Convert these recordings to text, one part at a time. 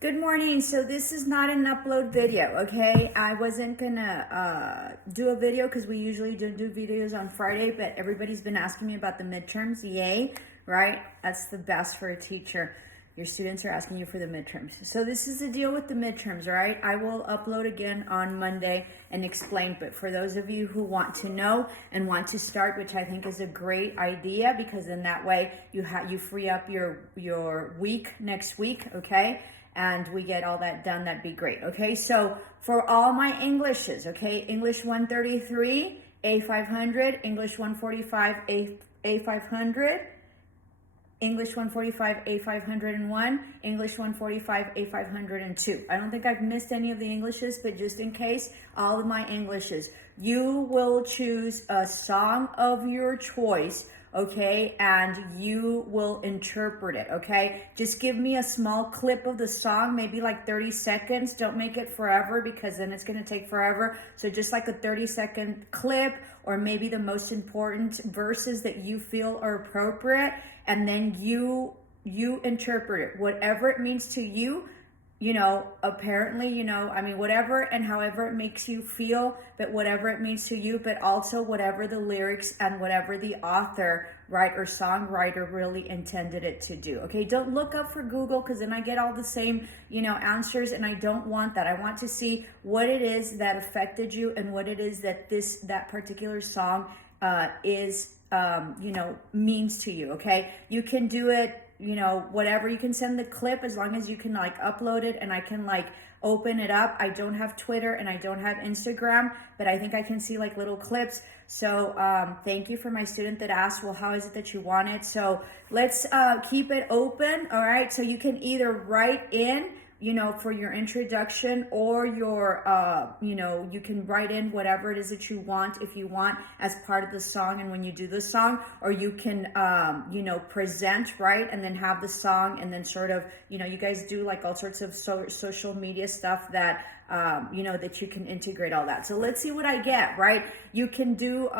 Good morning. So this is not an upload video, okay? I wasn't gonna do a video because we usually don't do videos on Friday, but everybody's been asking me about the midterms. Yay, right? That's the best for a teacher. Your students are asking you for the midterms. So this is the deal with the midterms, right? I will upload again on Monday and explain, but for those of you who want to know and want to start, which I think is a great idea, because then that way you free up your week next week, okay? And we get all that done, that'd be great. Okay, so for all my Englishes, okay, English 133, A500, English 145, A500, English 145, A501, English 145, A502. I don't think I've missed any of the Englishes, but just in case, all of my Englishes. You will choose a song of your choice, okay, and you will interpret it, okay? Just give me a small clip of the song, maybe like 30 seconds. Don't make it forever because then it's going to take forever. So just like a 30-second clip, or maybe the most important verses that you feel are appropriate, and then you interpret it, whatever it means to you. You know, apparently, you know, I mean, whatever and however it makes you feel, but whatever it means to you, but also whatever the lyrics and whatever the author, right, or songwriter really intended it to do. Okay, don't look up for Google, because then I get all the same, you know, answers, and I don't want that. I want to see what it is that affected you and what it is that that particular song you know, means to you. Okay, you can do it, you know, whatever. You can send the clip as long as you can like upload it and I can like open it up. I don't have Twitter and I don't have Instagram, but I think I can see like little clips. So thank you for my student that asked, well, how is it that you want it? So let's keep it open. All right, so you can either write in, you know, for your introduction, or your, you know, you can write in whatever it is that you want, if you want, as part of the song and when you do the song, or you can, you know, present, right, and then have the song, and then sort of, you know, you guys do like all sorts of social media stuff that, you know, that you can integrate all that. So let's see what I get, right? You can do,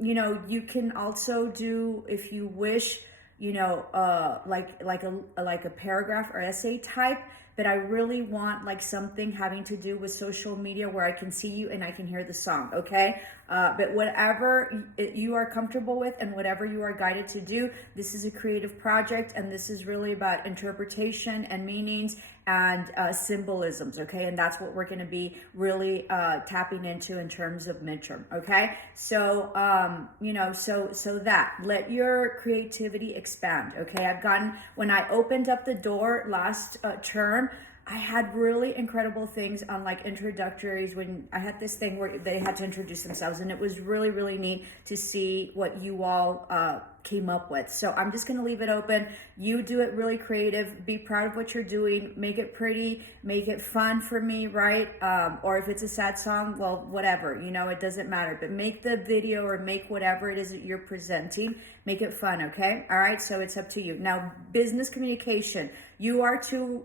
you know, you can also do, if you wish, you know, like a paragraph or essay type, but I really want like something having to do with social media where I can see you and I can hear the song, okay? But whatever you are comfortable with and whatever you are guided to do, this is a creative project, and this is really about interpretation and meanings and symbolisms, okay? And that's what we're gonna be really tapping into in terms of midterm, okay? So, you know, so that, let your creativity expand, okay? I've gotten, when I opened up the door last term, I had really incredible things on like introductories, when I had this thing where they had to introduce themselves, and it was really, really neat to see what you all came up with. So I'm just going to leave it open. You do it really creative, be proud of what you're doing, make it pretty, make it fun for me, right? Or if it's a sad song, well, whatever, you know, it doesn't matter, but make the video or make whatever it is that you're presenting, make it fun, okay? All right, so it's up to you. Now, business communication, you are to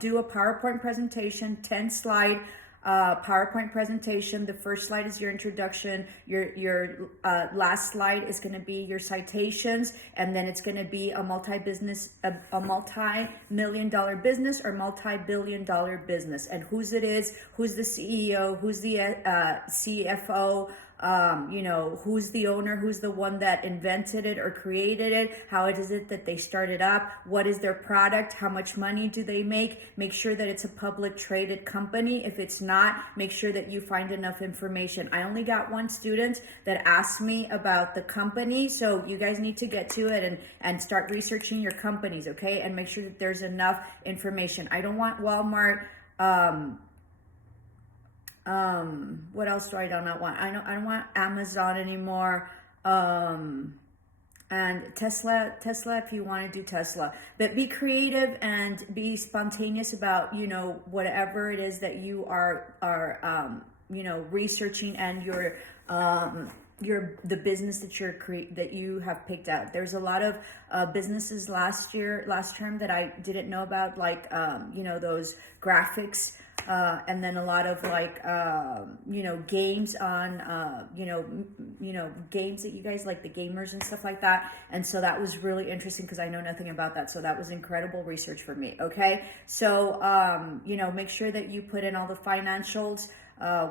do a PowerPoint presentation, 10 slide PowerPoint presentation. The first slide is your introduction. Your last slide is going to be your citations, and then it's going to be a multi-million-dollar business or multi-billion-dollar business, and whose it is, who's the CEO, who's the CFO. You know, who's the owner, who's the one that invented it or created it, how is it that they started up, what is their product, how much money do they make sure that it's a public traded company. If it's not, make sure that you find enough information. I only got one student that asked me about the company, so you guys need to get to it and start researching your companies, okay, and make sure that there's enough information. I don't want Walmart, what else do I not want? I don't want Amazon anymore. And Tesla, if you want to do Tesla, but be creative and be spontaneous about, you know, whatever it is that you are, you know, researching, and the business that you have picked out. There's a lot of businesses last term that I didn't know about, like, you know, those graphics and then a lot of like games on games that you guys like, the gamers and stuff like that. And so that was really interesting because I know nothing about that. So that was incredible research for me. Okay, so make sure that you put in all the financials,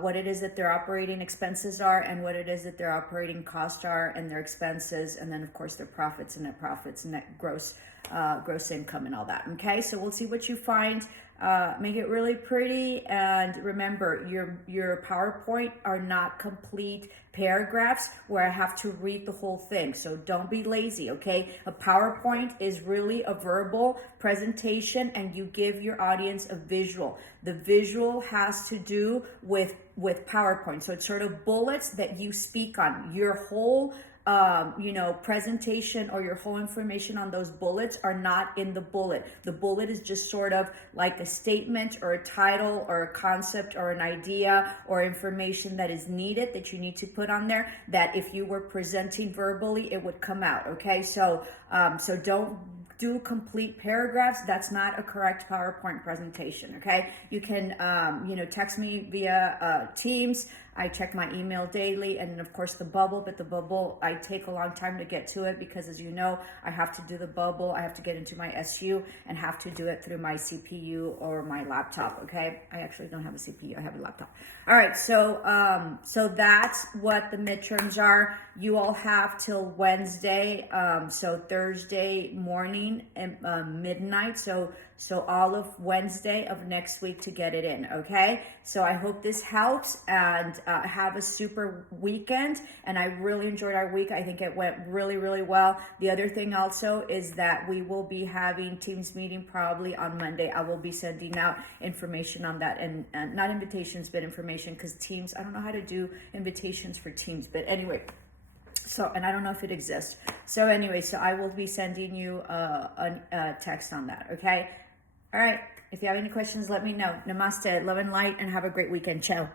what it is that their operating expenses are, and what it is that their operating costs are, and their expenses, and then of course their profits and net profits and net gross income and all that. Okay, so we'll see what you find. Make it really pretty, and remember, your PowerPoint are not complete paragraphs where I have to read the whole thing. So don't be lazy, okay? A PowerPoint is really a verbal presentation, and you give your audience a visual. The visual has to do with PowerPoint. So it's sort of bullets that you speak on. Your whole presentation or your whole information on those bullets are not in the bullet. The bullet is just sort of like a statement or a title or a concept or an idea or information that is needed that you need to put on there, that if you were presenting verbally, it would come out. Okay, so don't do complete paragraphs. That's not a correct PowerPoint presentation. Okay, you can text me via Teams. I check my email daily, and of course the bubble, but the bubble, I take a long time to get to it because, as you know, I have to do the bubble, I have to get into my SU and have to do it through my CPU or my laptop. Okay, I actually don't have a CPU, I have a laptop. All right, so that's what the midterms are. You all have till Wednesday, so Thursday morning and midnight, so all of Wednesday of next week to get it in. Okay, so I hope this helps, and have a super weekend. And I really enjoyed our week. I think it went really, really well. The other thing also is that we will be having Teams meeting probably on Monday. I will be sending out information on that, and not invitations, but information, because Teams, I don't know how to do invitations for Teams, but anyway. So, and I don't know if it exists. So anyway, so I will be sending you a text on that. Okay. All right. If you have any questions, let me know. Namaste, love and light, and have a great weekend. Ciao.